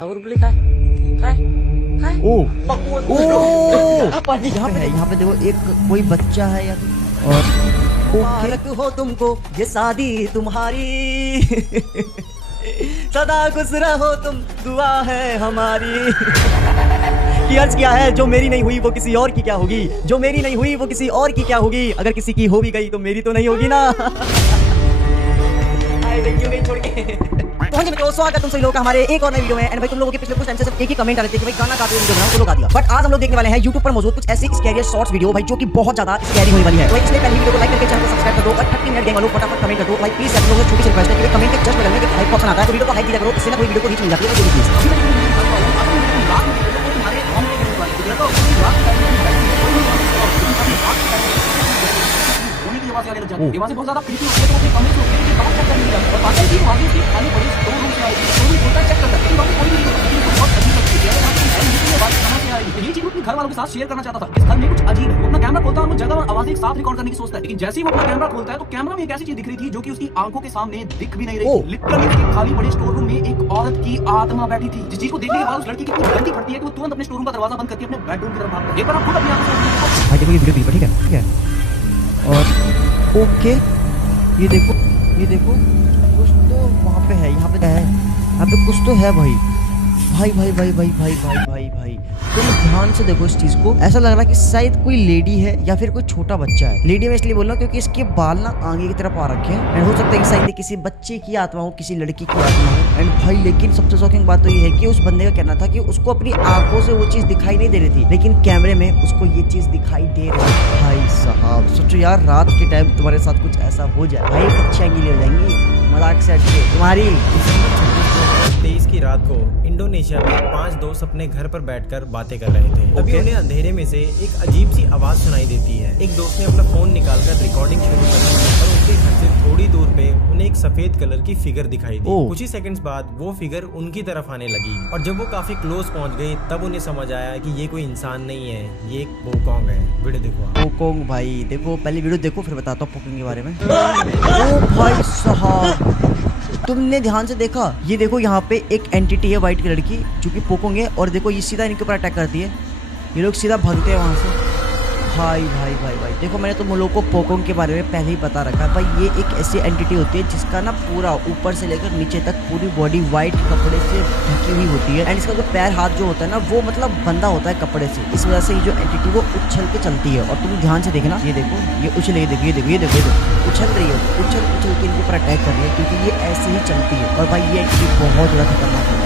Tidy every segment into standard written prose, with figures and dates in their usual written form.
और beli kai kai apa nih यहाँ पे है? यहाँ पे देखो एक कोई बच्चा है यार और मुबारक हो तुमको ये शादी तुम्हारी सदा खुश रहो तुम दुआ है हमारी कि अर्ज किया है जो मेरी नहीं हुई वो किसी और की क्या होगी, जो मेरी नहीं हुई वो किसी और की क्या होगी, अगर किसी की हो भी गई तो मेरी तो नहीं होगी ना। क्यों गई छोड़ के। तो हाँ जी मित्रों, स्वागत तुम सभी लोगों का हमारे एक और नए वीडियो में। एंड भाई तुम लोगों के पिछले कुछ टाइम से सिर्फ एक ही कमेंट आ रहे थे कि भाई गाना गाते हुए वीडियो बनाओ, तो लोग आ दिया। बट आज हम लोग देखने वाले हैं YouTube पर मौजूद कुछ ऐसी स्कैरी शॉर्ट्स वीडियो भाई जो कि बहुत ज्यादा स्कैरी होने वाली है। तो इसलिए पहले वीडियो को लाइक करके चैनल को सब्सक्राइब कर दो और 30 मिनट गेम वालों फटाफट कमेंट कर दो भाई प्लीज। आप लोगों से छोटी सी रिक्वेस्ट है कि कमेंट के जस्ट बगल में एक हाइप ऑप्शन आता है तो वीडियो को हाइप दिया करो, इससे ना कोई वीडियो को रीच मिल जाती है। तो प्लीज बहुत ज्यादा क्रिटिकल होती है तो अपने कमेंट्स होते हैं कि बात चेक करने जाता है और बात है कि आगे की खाली पड़ी दो रूम से आई तो भी उल्टा चेक करता है। बात कोई नहीं होती, बहुत अजीब लगती है। यहाँ की बात समझ में आई, ये चीज अपने घर वालों के साथ शेयर करना चाहता था। इस घर में कुछ अजीब है। वो अपना कैमरा खोलता है और वो जगह और आवाजें साफ रिकॉर्ड करने की सोचता है, लेकिन जैसे ही वो अपना कैमरा खोलता है तो कैमरा में एक ऐसी चीज दिख रही थी जो कि उसकी आंखों के सामने दिख भी नहीं रही थी। लिटरली उसके खाली पड़े स्टोर रूम में एक औरत की आत्मा बैठी थी, जिस चीज को देखने के बाद उस लड़की की इतनी गंदी फटती है कि वो तुरंत अपने स्टोर रूम का दरवाजा बंद करके अपने बेडरूम की तरफ भागता है। एक बार आप खुद अपनी आंखों से भाई देखो ये वीडियो ठीक है, ठीक है। और ओके ये देखो कुछ तो वहाँ पे है, यहाँ पे कुछ तो है भाई भाई तुम ध्यान से देखो इस चीज को। ऐसा लग रहा है कि शायद कोई लेडी है या फिर कोई छोटा बच्चा है। लेडी में इसलिए बोल रहा हूँ क्योंकि इसके बाल ना आगे की तरफ आ रखे हैं एंड हो सकता है कि शायद किसी बच्चे की आत्मा हो, किसी लड़की की आत्मा हो। एंड भाई लेकिन सबसे शॉकिंग बात तो ये है कि उस बंदे का कहना था कि उसको अपनी आंखों से वो चीज दिखाई नहीं दे रही थी, लेकिन कैमरे में उसको ये चीज दिखाई दे रही है। भाई साहब सोचो यार, रात के टाइम तुम्हारे साथ कुछ ऐसा हो जाए भाई, एक अच्छी अंगीली हो जाएंगी मजाक से हटके तुम्हारी। 23 की रात को इंडोनेशिया में 5 दोस्त अपने घर पर बैठकर बातें कर रहे थे। तभी उन्हें अंधेरे में से एक अजीब सी आवाज सुनाई देती है। एक दोस्त ने अपना फोन निकालकर रिकॉर्डिंग शुरू कर दी और उसके घर से थोड़ी दूर पे उन्हें एक सफेद कलर की फिगर दिखाई दी। कुछ ही सेकंड्स बाद वो फिगर उनकी तरफ आने लगी और जब वो काफी क्लोज पहुंच गई तब उन्हें समझ आया कि ये कोई इंसान नहीं है, ये एक पोकोंग है। वीडियो देखो पोकोंग भाई, देखो पहले वीडियो देखो फिर बताता हूँ पोकोंग के बारे में। ओ भाई साहब तुमने ध्यान से देखा, ये देखो यहाँ पे एक एंटिटी है व्हाइट कलर की जो कि पोकोंग है और देखो ये सीधा इनके ऊपर अटैक करती है, ये लोग सीधा भागते हैं वहाँ से। भाई देखो मैंने तुम लोगों को पोकोंग के बारे में पहले ही बता रखा है भाई। ये एक ऐसी एंटिटी होती है जिसका ना पूरा ऊपर से लेकर नीचे तक पूरी बॉडी व्हाइट कपड़े से ढकी हुई होती है एंड इसका जो पैर हाथ जो होता है ना वो मतलब बंधा होता है कपड़े से। इस वजह से ये जो एंटिटी वो उछल के चलती है और तुम ध्यान से देखना, ये देखो ये उछल उछल रही है, उछल के इनके ऊपर अटैक कर रही है क्योंकि ये ऐसे ही चलती है। और भाई ये एंटिटी बहुत ज़्यादा खतरनाक है।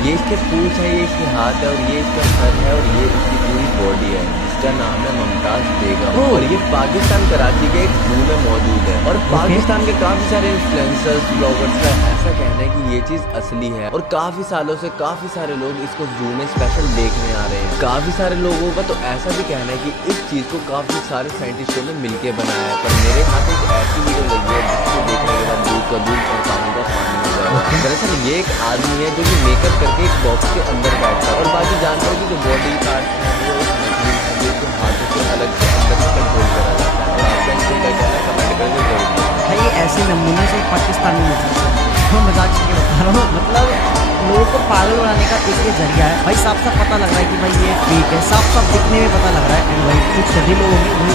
ये इसके पूंछ है, ये इसके हाथ है और ये इसका सर है और ये इसकी पूरी बॉडी है जिसका नाम है मुमताज बेगम। और ये पाकिस्तान कराची के एक जू में मौजूद है और पाकिस्तान के काफी सारे इन्फ्लुएंसर्स ब्लॉगर्स का ऐसा कहना है कि ये चीज असली है और काफी सालों से काफी सारे लोग इसको जू में स्पेशल देखने आ रहे हैं। काफी सारे लोगों का तो ऐसा भी कहना है कि इस चीज को काफी सारे साइंटिस्टों ने मिलकर बनाया है। पर मेरे हाथ एक ऐसी वीडियो लगी है जिसको देखने के बाद दूध का दूध और पानी का पानी हो जाएगा। दरअसल ये एक आदमी है जो कि मेकअप करके एक बॉक्स के अंदर बैठता है और बाकी जानवर की जो बॉडी पार्ट है वो एक मछली है जो हाथों से अलग से अंदर कंट्रोल करा जाता है। और आपका इसको क्या कहना है कमेंट करके जरूर भाई ये ऐसे नमूने से पाकिस्तानी मैं मजाक से बता रहा हूँ, मतलब लोगों को पागल बनाने का एक ये जरिया है भाई। साफ पता लग रहा है कि भाई ये ठीक है, साफ दिखने में पता लग रहा है। एंड भाई कुछ सभी लोग होंगे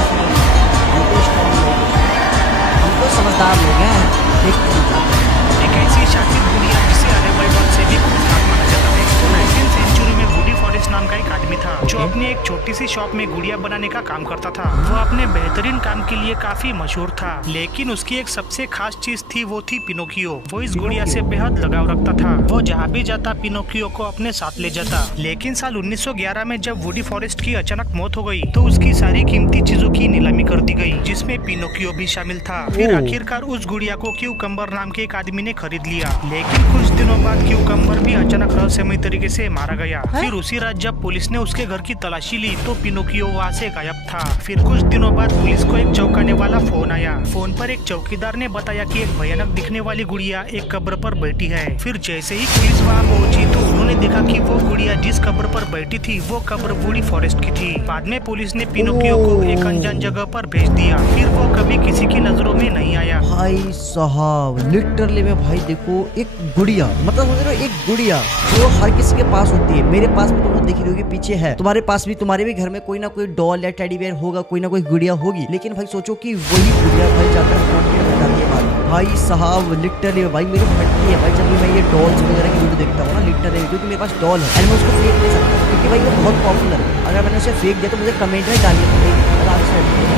हम तो समझदार लोग हैं, एक ऐसी शातिर दुनिया जिसे अरेबल से भी खतरनाक माना जाता है। 19वीं सेंचुरी में वुडी फॉरेस्ट नाम का एक आदमी था जो अपनी एक छोटी सी शॉप में गुड़िया बनाने का काम करता था। वो अपने बेहतरीन काम के लिए काफी मशहूर था, लेकिन उसकी एक सबसे खास चीज थी, वो थी पिनोकियो। वो इस गुड़िया से बेहद लगाव रखता था। वो जहाँ भी जाता पिनोकियो को अपने साथ ले जाता। लेकिन साल 1911 में जब वुडी फॉरेस्ट की अचानक मौत हो गई तो उसकी सारी कीमती चीजों की नीलामी कर दी गई, जिसमें पिनोकियो भी शामिल था। फिर आखिरकार उस गुड़िया को क्यूकम्बर नाम के एक आदमी ने खरीद लिया, लेकिन कुछ दिनों बाद क्यूकम्बर भी अचानक रहस्यमय तरीके से मारा गया। फिर उसी रात जब पुलिस ने उसके घर की तलाशी कैंची ली तो पिनोकियो वहाँ से गायब था। फिर कुछ दिनों बाद पुलिस को एक चौंकाने वाला फोन आया। फोन पर एक चौकीदार ने बताया कि एक भयानक दिखने वाली गुड़िया एक कब्र पर बैठी है। फिर जैसे ही पुलिस वहाँ पहुंची तो उन्होंने देखा कि वो गुड़िया जिस कब्र पर बैठी थी वो कब्र वुडी फॉरेस्ट की थी। बाद में पुलिस ने पिनोकियो को एक अनजान जगह पर भेज दिया। फिर वो कभी किसी की नजरों में नहीं आया। भाई साहब लिटरली में भाई देखो एक गुड़िया, मतलब समझ रहे हो, एक गुड़िया जो हर किसी के पास होती है। मेरे पास भी तुम लोग देख रहे हो कि पीछे है, तुम्हारे पास भी, तुम्हारे भी घर में कोई ना कोई डॉल या टेडी बेयर होगा, कोई ना कोई गुड़िया होगी। लेकिन भाई सोचो कि वही गुड़िया भाई जाकर haunted हो जाती है बाद में। भाई साहब लिटरली भाई मेरी फटती है भाई जब भी मैं ये डॉल्स वगैरह की वीडियो देखता हूँ ना, लिटरली क्योंकि मेरे पास डॉल है एंड मैं उसको फेंक नहीं सकता क्योंकि भाई वो बहुत पॉपुलर है। अगर मैंने उसे फेंक दिया तो मुझे कमेंट में गाली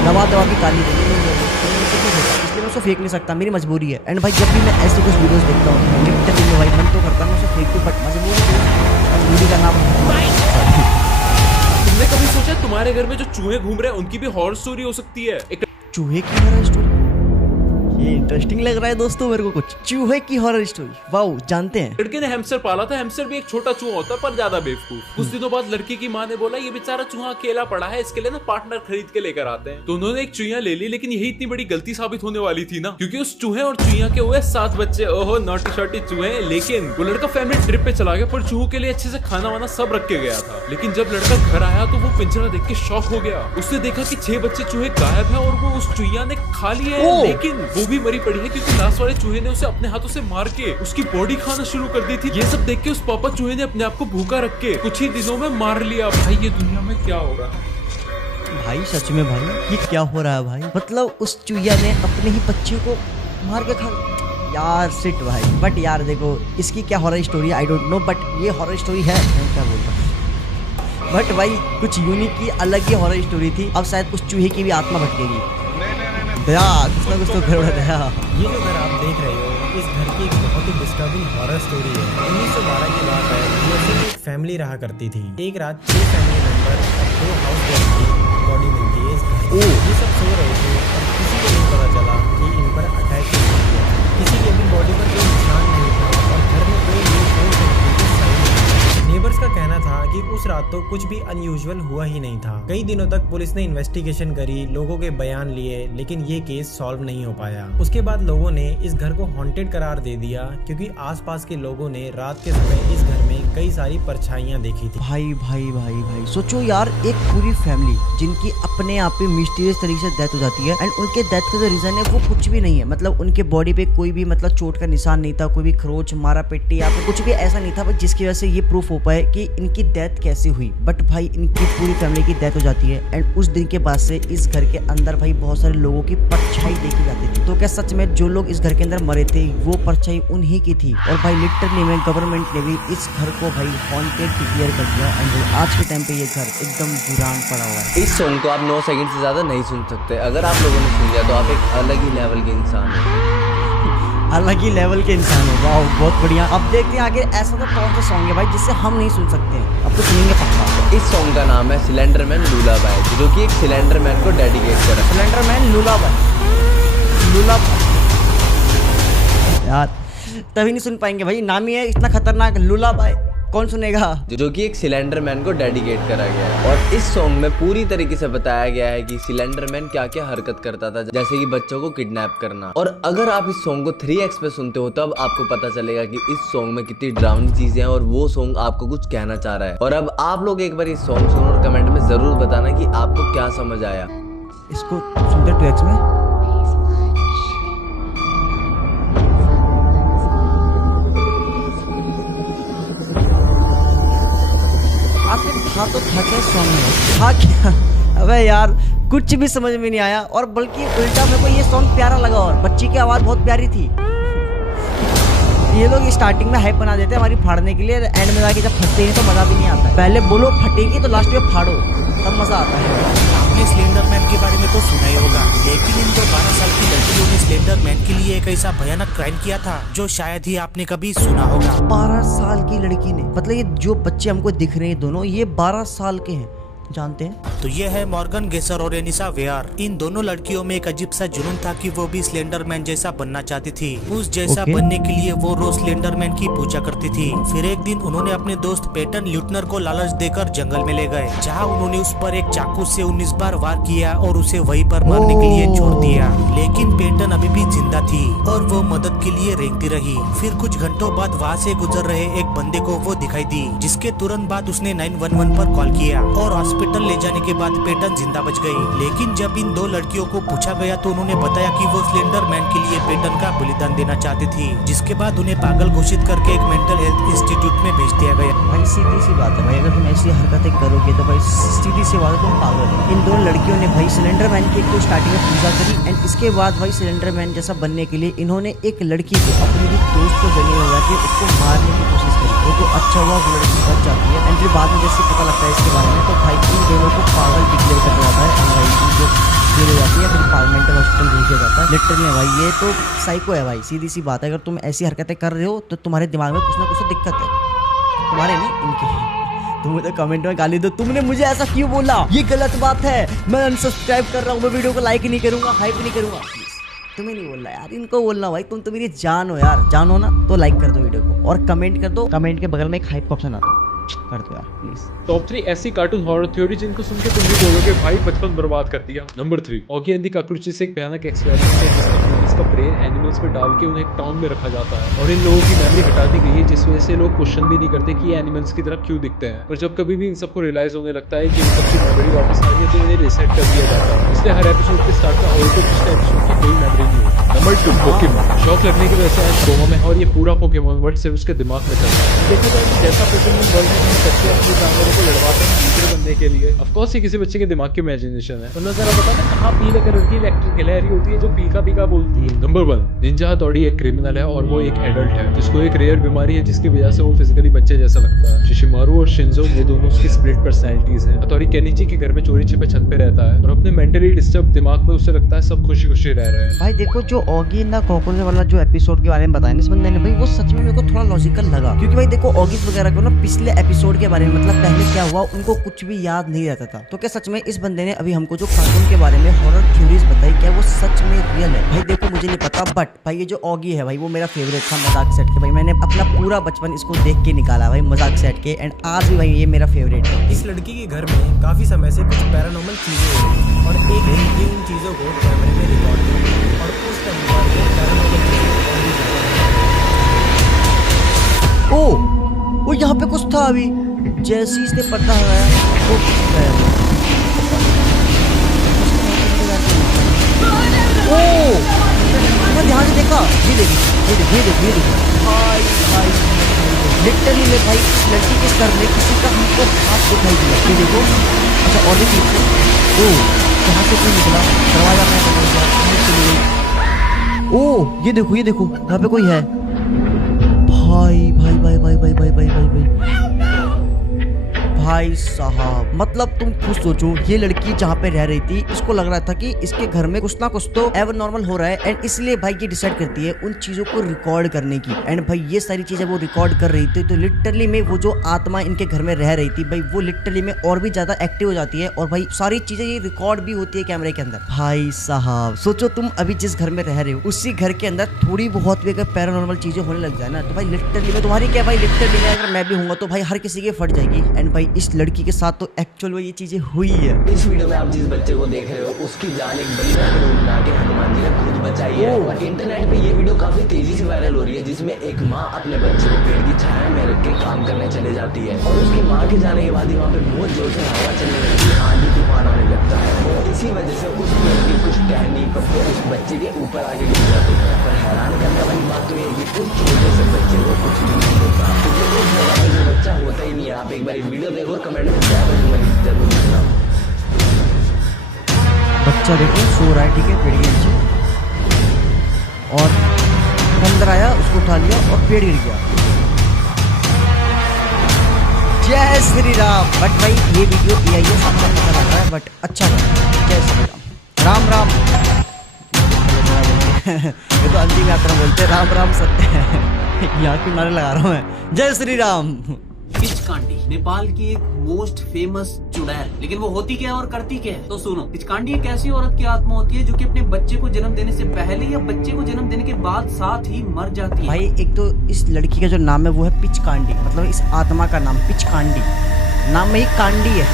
दबा के गाली देंगे, इसलिए मैं उसे फेंक नहीं सकता, मेरी मजबूरी है। एंड भाई जब भी मैं ऐसे कुछ वीडियोस देखता हूँ लिटरली में भाई मन तो करता है मैं उसे फेंक दूँ, बट मजबूरी का नाम तुमने कभी सोचा तुम्हारे घर में जो चूहे घूम रहे हैं उनकी भी हॉरर स्टोरी हो सकती है? एक चूहे की हॉरर स्टोरी, ये इंटरेस्टिंग लग रहा है दोस्तों मेरे को। कुछ चूहे की हॉरर स्टोरी, वाओ, जानते हैं। लड़के ने हैमस्टर पाला था। हैमस्टर भी एक छोटा चूहा होता है पर ज्यादा बेवकूफ। कुछ दिनों बाद लड़की की माँ ने बोला ये बेचारा चूहा अकेला पड़ा है, इसके लिए ना पार्टनर खरीद के लेकर आते हैं। तो उन्होंने एक चूहिया ले ली, लेकिन यही इतनी बड़ी गलती साबित होने वाली थी ना, क्योंकि उस चूहे और चूहिया के हुए 7 बच्चे। ओहो नॉटी शॉटी चूहे। लेकिन वो लड़का फैमिली ट्रिप पे चला गया पर चूहों के लिए अच्छे से खाना वाना सब रख के गया था। लेकिन जब लड़का घर आया तो वो पिंजरा देख के शॉक हो गया। उसने देखा कि 6 बच्चे चूहे गायब है और वो उस चूहिया ने खा लिए हैं, लेकिन वो भी मरी पड़ी है क्योंकि लास्ट वाले चूहे ने उसे अपने हाथों से मार के उसकी बॉडी खाना शुरू कर दी थी। ये सब देख के उस पापा चूहे ने अपने आप को भूखा रख के कुछ ही दिनों में मार लिया। भाई ये दुनिया में क्या हो रहा है भाई? सच में भाई ये क्या हो रहा है भाई? मतलब उस चूहिया ने अपने ही बच्चे को मार के खा यार, सिट भाई। बट यार देखो इसकी क्या horror story I don't know, but ये हॉरर स्टोरी है, मैं क्या बोलता हूँ। बट भाई कुछ यूनिक की अलग ही हॉरर स्टोरी थी। अब शायद उस चूहे की भी आत्मा भटकेगी। दया कुछ ना कुछ तो गड़बड़ है। ये जो घर आप देख रहे हो इस घर की एक बहुत ही डिस्टर्बिंग हॉरर स्टोरी है। 1912 की बात है। यूएसए में एक फैमिली रहा करती थी। एक रात 6 फैमिली मेंबर और 2 हाउस गर्ल की बॉडी मिलती है इस घर में। ये सब सो रहे थे और किसी को नहीं पता चला कि इन पर अटैक किया गया। किसी की भी बॉडी पर कोई निशान नहीं था और घर में कोई नेबर्स का कहना था कि उस रात तो कुछ भी अनयूजुअल हुआ ही नहीं था। कई दिनों तक पुलिस ने इन्वेस्टिगेशन करी, लोगों के बयान लिए, लेकिन ये केस सॉल्व नहीं हो पाया। उसके बाद लोगों ने इस घर को हॉन्टेड करार दे दिया क्योंकि आसपास के लोगों ने रात के समय इस घर में कई सारी परछाइयां देखी थी। भाई भाई भाई भाई सोचो यार, एक पूरी फैमिली जिनकी अपने आप पे मिस्टीरियस तरीके से डेथ हो जाती है एंड उनके डेथ का जो रीजन है वो कुछ भी नहीं है। मतलब उनके बॉडी पे कोई भी मतलब चोट का निशान नहीं था, कोई भी खरोच मारा पेटी या फिर कुछ भी ऐसा नहीं था जिसकी वजह से ये प्रूफ हो पाए कि इनकी डेथ कैसे हुई। बट भाई इनकी पूरी फैमिली की डेथ हो जाती है एंड उस दिन के बाद से इस घर के अंदर भाई बहुत सारे लोगों की परछाई देखी जाती थी। तो क्या सच में जो लोग इस घर के अंदर मरे थे वो परछाई उन्हीं की थी? और भाई लिटरली में गवर्नमेंट ने भी इस घर को भाई हॉन्टेड डिक्लेयर कर दिया एंड आज के टाइम पे ये घर एकदम वीरान पड़ा हुआ है। इस सॉन्ग को आप 9 सेकंड से ज्यादा नहीं सुन सकते। अगर आप लोगों ने सुन लिया तो आप एक अलग ही लेवल के इंसान हैं। अलग ही लेवल के इंसान हो। वाह बहुत बढ़िया। अब देखते हैं आगे ऐसा तो कौन सा सॉन्ग है भाई जिससे हम नहीं सुन सकते हैं। अब तो सुनेंगे पक्का। इस सॉन्ग का नाम है सिलेंडरमैन लूलाबाई, जो कि एक सिलेंडरमैन को डेडिकेट करा। सिलेंडरमैन लूलाबाई यार तभी नहीं सुन पाएंगे भाई, नाम ही है इतना खतरनाक लूलाबाई, कौन सुनेगा? जो कि एक सिलेंडरमैन को डेडिकेट करा गया है। और इस सॉन्ग में पूरी तरीके से बताया गया है कि सिलेंडरमैन क्या क्या हरकत करता था, जैसे कि बच्चों को किडनैप करना। और अगर आप इस सॉन्ग को 3x पे सुनते हो तब आपको पता चलेगा कि इस सॉन्ग में कितनी ड्राउनी चीजें हैं और वो सॉन्ग आपको कुछ कहना चाह रहा है। और अब आप लोग एक बार इस सॉन्ग सुनो और कमेंट में जरूर बताना कि आपको क्या समझ आया। इसको सुनते 2x में। तो था क्या सॉन्ग में? था क्या? अबे यार कुछ भी समझ में नहीं आया और बल्कि उल्टा मेरे को ये सॉन्ग प्यारा लगा और बच्ची की आवाज बहुत प्यारी थी। ये लोग स्टार्टिंग में हाइप बना देते हैं हमारी फाड़ने के लिए, एंड में जाके जब फटते हैं तो मजा भी नहीं आता है। पहले बोलो फटेगी तो लास्ट में फाड़ो तब मजा आता है। आपने स्लेंडरमैन के बारे में तो सुना ही होगा, लेकिन इन 12 साल की लड़कियों ने स्लेंडरमैन के लिए एक ऐसा भयानक क्राइम किया था जो शायद ही आपने कभी सुना होगा। 12 साल की लड़की ने, मतलब ये जो बच्चे हमको दिख रहे हैं दोनों ये 12 साल के हैं। जानते हैं। तो ये है मॉर्गन गेसर और एनिसा वेयर। इन दोनों लड़कियों में एक अजीब सा जुनून था कि वो भी स्लेंडरमैन जैसा बनना चाहती थी। उस जैसा ओके। बनने के लिए वो रोज स्लेंडरमैन की पूजा करती थी। फिर एक दिन उन्होंने अपने दोस्त पेटन ल्यूटनर को लालच देकर जंगल में ले गए, जहाँ उन्होंने उस पर एक चाकू से 19 बार वार किया और उसे वहीं पर मारने के लिए छोड़ दिया। लेकिन पेटन अभी भी जिंदा थी और वो मदद के लिए रेंगती रही। फिर कुछ घंटों बाद वहाँ से गुजर रहे एक बंदे को वो दिखाई दी, जिसके तुरंत बाद उसने 911 पर कॉल किया और हॉस्पिटल ले जाने के बाद पेटन जिंदा बच गई। लेकिन जब इन दो लड़कियों को पूछा गया तो उन्होंने बताया कि वो स्लेंडरमैन के लिए पेटन का बलिदान देना चाहती थी, जिसके बाद उन्हें पागल घोषित करके एक मेंटल हेल्थ इंस्टीट्यूट में भेज दिया गया। भाई सीधी सी बात है भाई, अगर तुम ऐसी हरकतें करोगे तो भाई सीधी सी बात है तुम पागल हो। इन दोनों लड़कियों ने भाई सिलेंडरमैन की एक तो स्टार्टिंग में पूजा करी एंड इसके बाद भाई सिलेंडरमैन जैसा बनने के लिए इन्होंने एक लड़की को, अपनी ही दोस्त को जमीन लगा के उसको मारने की कोशिश करी। वो तो अच्छा हुआ वो लड़की बच जाती है एंड फिर बाद में जैसे पता लगता है इसके बारे में तो भाई इन दोनों को पागल डिक्लेयर कर दिया जाता है एंड भाई जो जेल हो जाती है फिर पार्लियामेंटल हॉस्पिटल भेज दिया जाता है। लिटरली भाई ये तो साइको है भाई, सीधी सी बात है। अगर तुम ऐसी हरकतें कर रहे हो तो तुम्हारे दिमाग में कुछ ना कुछ तो दिक्कत है, तुम्हारे नहीं इनके। तुम मुझे कमेंट में गाली दो, तुमने मुझे ऐसा क्यों बोला, ये गलत बात है। मैं अनसब्सक्राइब कर रहा हूँ, मैं वीडियो को लाइक नहीं करूंगा, हाइप नहीं करूंगा। तुम्हें नहीं बोलना यार, इनको बोलना भाई, तुम तो मेरी जान हो यार, जान हो ना तो लाइक कर दो वीडियो को और कमेंट कर दो। कमेंट के बगल में एक हाइप का ऑप्शन आता है, कर दो यार प्लीज। टॉप 3 ऐसी कार्टून हॉरर थ्योरी जिनको सुन के तुम भी बोलोगे भाई बचपन बर्बाद कर दिया। Number 3, Oggy and the cockroaches एक भयानक एक्सपेरिमेंट है जिसमें इसका ब्रेन एनिमल्स पे डाल के उन्हें एक टाउन में रखा जाता है और इन लोगों की मेमोरी हटा दी गई है, जिस वजह से लोग क्वेश्चन भी नहीं करते कि ये एनिमल्स की तरह क्यों दिखते हैं। पर जब कभी भी इन सबको रियलाइज होने लगता है कि इन सबकी मेमोरी वापस आ रही है तो इन्हें रिसेट कर दिया जाता है। इसलिए हर एपिसोड के स्टार्ट का और तो पिछले एपिसोड की कोई मेमोरी नहीं होती। Number 2, Pokemon. शौक लगने की वजह से आज कोमा में है और ये पूरा पोकेमॉन वर्ल्ड सिर्फ उसके दिमाग में चलता है। देखा जाए कि जैसा पोकेमॉन वर्ल्ड में हम बच्चे अपने जानवरों को लड़वाते हैं दूसरे बनने के लिए, ऑफ कोर्स ये किसी बच्चे के दिमाग की इमेजिनेशन है। वरना जरा बता ना कहाँ पीले कलर की इलेक्ट्रिक गिलहरी होती है जो पीका पीका बोलती है। नंबर 1, निंजा हथौड़ी एक क्रिमिनल है और वो एक एडल्ट है जिसको एक रेयर बीमारी है जिसकी वजह से वो फिजिकली बच्चे जैसा लगता है। शिशिमारू और शिंजो ये दोनों उसकी स्प्लिट पर्सनैलिटीज हैं। हथौड़ी केनिची के घर में चोरी छिपे छत पे रहता है और अपने मेंटली डिस्टर्ब दिमाग में उसे लगता है सब खुशी खुशी रह रहे हैं। भाई देखो जो ऑगी ना कॉकरोच वाला जो एपिसोड के बारे में बताया ना इस बंदे ने, भाई वो सच में मेरे को थोड़ा लॉजिकल लगा, क्योंकि भाई देखो ऑगीज वगैरह को ना पिछले एपिसोड के बारे में, मतलब पहले क्या हुआ उनको कुछ भी याद नहीं रहता था। तो क्या सच में इस बंदे ने अभी हमको जो कार्टून के बारे में हॉरर थ्योरीज बताई, क्या वो सच में रियल है? भाई देखो मुझे नहीं पता, बट भाई ये जो ऑगी है भाई वो मेरा फेवरेट था मजाक सेट के। भाई मैंने अपना पूरा बचपन इसको देख के निकाला भाई मजाक सेट के एंड आज भी भाई ये मेरा फेवरेट है। इस लड़की के घर में काफी समय से कुछ पैरानॉर्मल चीजें हो रही थी और एक दिन ये उन चीजों को कैमरे में रिकॉर्ड की और उस टाइम पर वो पैरानॉर्मल चीजें और भी ज्यादा ओ यहाँ पे कुछ था अभी, जैसे इसने पर्दा लगाया वो गायब हो गया। ओ मैं ध्यान से देखा, ये देखिए भाई भाई लिटरली में भाई लड़की के सर में किसी का हमको हाथ दिखाई दिया। ये देखो, अच्छा और भी पीछे, ओ यहाँ से कोई निकला, दरवाजा में ओ ये देखो यहाँ पे कोई है। भाई भाई भाई भाई भाई भाई भाई भाई भाई भाई साहब, मतलब तुम खुद सोचो, ये लड़की जहाँ पे रह रही थी इसको लग रहा था कि इसके घर में कुछ ना कुछ तो एवर नॉर्मल हो रहा है एंड इसलिए भाई ये डिसाइड करती है उन चीजों को रिकॉर्ड करने की। एंड भाई ये सारी चीजें वो रिकॉर्ड कर रही थी तो लिटरली में वो जो आत्मा इनके घर में रह रही थी भाई वो लिटरली में और भी ज्यादा एक्टिव हो जाती है और भाई सारी चीजें ये रिकॉर्ड भी होती है कैमरे के अंदर। भाई साहब सोचो तुम अभी जिस घर में रह रहे हो उसी घर के अंदर थोड़ी बहुत भी अगर पैरानॉर्मल चीजें होने लग जाए ना तो भाई लिटरली में तुम्हारी क्या भाई, लिटरली में अगर मैं भी हूँ तो भाई हर किसी की फट जाएगी। एंड भाई इस लड़की के साथ तो एक्चुअल में ये चीजें हुई है। इस वीडियो में आप जिस बच्चे को देख रहे हो उसकी जान एक बड़ी बना के हनुमान जी ने खुद बचाई है और इंटरनेट पे ये वीडियो काफी तेजी से वायरल हो रही है जिसमें एक माँ अपने बच्चे को पेड़ की छाया में रख के काम करने चले जाती है और उसकी माँ के जाने के बाद वहाँ पे बहुत जोर से हवा चलने लगती है, आंधी तूफान आने लगता है और इसी वजह से उस पेड़ की कुछ टहनी उस बच्चे के ऊपर आगे गिर जाती है। पर हैरान करने वाली बात तो ये है कि उस छोटे से बच्चे को कुछ भी नहीं होता क्योंकि उस जगह में जो बच्चा होता ही नहीं है। आप एक बार वीडियो देखो, कमेंट में जरूर लिखना। बच्चा देखो सो रहा है, ठीक है, पेड़ के नीचे और अंदर आया, उसको उठा लिया और पेड़ गिर गया। जय श्री राम। बट भाई ये वीडियो AI है, सबका पता लग रहा है बट अच्छा लगा। जय श्री राम, राम राम। ये तो अंतिम यात्रा बोलते हैं, राम राम सत्य है। यहाँ के नारे लगा रहा हूँ मैं, जय श्री राम। पिचकांडी नेपाल की एक मोस्ट फेमस चुड़ैल, लेकिन वो होती क्या है और करती क्या है तो सुनो। पिचकांडी एक ऐसी औरत की आत्मा होती है जो कि अपने बच्चे को जन्म देने से पहले या बच्चे को जन्म देने के बाद साथ ही मर जाती है। भाई एक तो इस लड़की का जो नाम है वो है पिचकांडी, मतलब इस आत्मा का नाम पिचकांडी, नाम में ही कांडी है।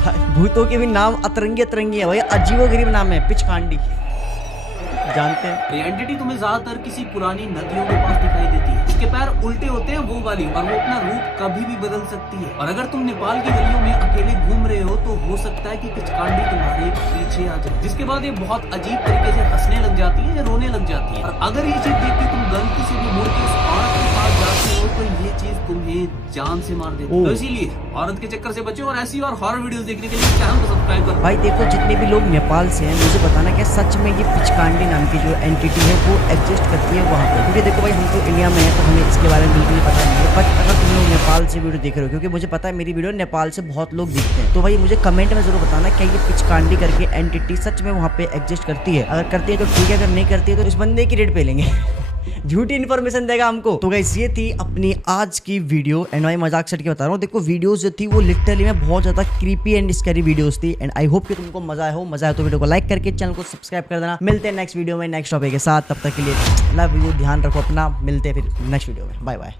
भाई भूतों के भी नाम अतरंगी अतरंगी है भाई, अजीबोगरीब नाम है पिचकांडी, जानते हैं। ये एंटिटी तुम्हें ज्यादातर किसी पुरानी नदियों के पास दिखाई देती है। उसके पैर उल्टे होते हैं वो वाली, और वो अपना रूप कभी भी बदल सकती है। और अगर तुम नेपाल की गलियों में अकेले घूम रहे हो तो हो सकता है कि पिचकांडी तुम्हारे पीछे आ जाए, जिसके बाद ये बहुत अजीब तरीके से हंसने लग जाती है या रोने लग जाती है। और अगर ये चीज देख के तुम गलती से भी मुड़ के उस औरत के पास जाते हो तो ये चीज तुम्हें जान से मार देती है। तो इसीलिए औरत के चक्कर से बचो, और ऐसी और हॉरर वीडियोस देखने के लिए चैनल को सब्सक्राइब करो। भाई देखो जितने भी लोग नेपाल से हैं मुझे बताना क्या सच में ये पिचकांडी नाम की जो एंटिटी है वो एग्जिस्ट करती है वहाँ पे, क्योंकि देखो भाई हम तो इंडिया में है तो हमें इसके बारे में बिल्कुल पता नहीं है। बट अगर तुम लोग नेपाल से वीडियो देख रहे हो, क्योंकि मुझे पता है मेरी वीडियो नेपाल से बहुत लोग देखते हैं, तो भाई मुझे कमेंट में जरूर बताना क्या ये पिचकांडी करके एंटिटी सच में वहाँ पे एग्जिस्ट करती है। अगर करती है तो ठीक है, अगर नहीं करती है तो इस बंदे की रेट पे लेंगे झूठी इन्फॉर्मेशन देगा हमको। तो गाइस ये थी अपनी आज की वीडियो, एंड भाई मजाक सेट के बता रहा हूँ। देखो वीडियोस जो थी वो लिटरली में बहुत ज्यादा क्रीपी एंड स्कैरी वीडियोस थी, एंड आई होप कि तुमको मजा आया हो। मजा आया तो वीडियो को लाइक करके चैनल को सब्सक्राइब कर देना। मिलते हैं नेक्स्ट वीडियो में नेक्स्ट टॉपिक के साथ, तब तक के लिए लव यू, ध्यान रखो अपना, मिलते हैं फिर नेक्स्ट वीडियो में, बाय बाय।